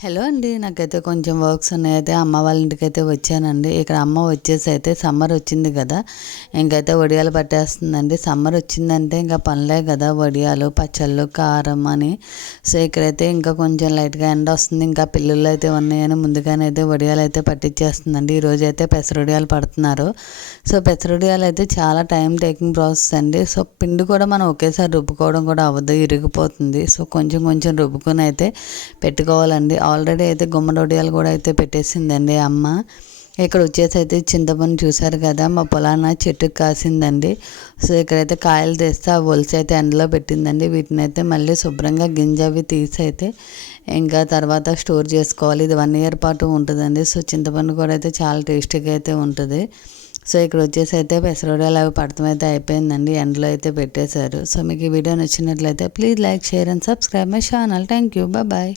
Hello అండి. నాకైతే కొంచెం వర్క్స్ ఉన్నాయితే అమ్మ వాళ్ళ ఇంటికైతే వచ్చానండి. ఇక్కడ అమ్మ వచ్చేసి అయితే సమ్మర్ వచ్చింది కదా, ఇంకైతే వడియాలు పట్టేస్తుందండి. సమ్మర్ వచ్చిందంటే ఇంకా పనులే కదా, వడియాలు పచ్చళ్ళు కారం అని. సో ఇక్కడైతే ఇంకా కొంచెం లైట్గా ఎండ వస్తుంది, ఇంకా పిల్లుళ్ళు అయితే ఉన్నాయని ముందుగానే అయితే వడియాలు అయితే పట్టించేస్తుందండి. ఈరోజు అయితే పెసరొడియాలు పడుతున్నారు. సో పెసరొడియాలు అయితే చాలా టైం టేకింగ్ ప్రాసెస్ అండి. సో పిండి కూడా మనం ఒకేసారి రుబ్బుకోవడం కూడా అవ్వదు, ఇరిగిపోతుంది. సో కొంచెం కొంచెం రుబ్బుకొని అయితే పెట్టుకోవాలండి. ఆల్రెడీ అయితే గుమ్మడి వడియాలు కూడా అయితే పెట్టేసిందండి అమ్మ. ఇక్కడ వచ్చేసి అయితే చింతపండు చూసారు కదా, మా పొలాన చెట్టుకు కాసిందండి. సో ఇక్కడైతే కాయలు తెస్తే ఆ ఒలిసి అయితే ఎండలో పెట్టిందండి. వీటిని అయితే మళ్ళీ శుభ్రంగా గింజ అవి తీసి అయితే ఇంకా తర్వాత స్టోర్ చేసుకోవాలి. ఇది 1 ఇయర్ పాటు ఉంటుందండి. సో చింతపండు కూడా అయితే చాలా టేస్టీగా అయితే ఉంటుంది. సో ఇక్కడ వచ్చేసి అయితే పెసరొడియాలు అవి పడతం అయితే అయిపోయిందండి, ఎండలో అయితే పెట్టేశారు. సో మీకు ఈ వీడియో నచ్చినట్లయితే please like share and subscribe my channel. Thank you, bye.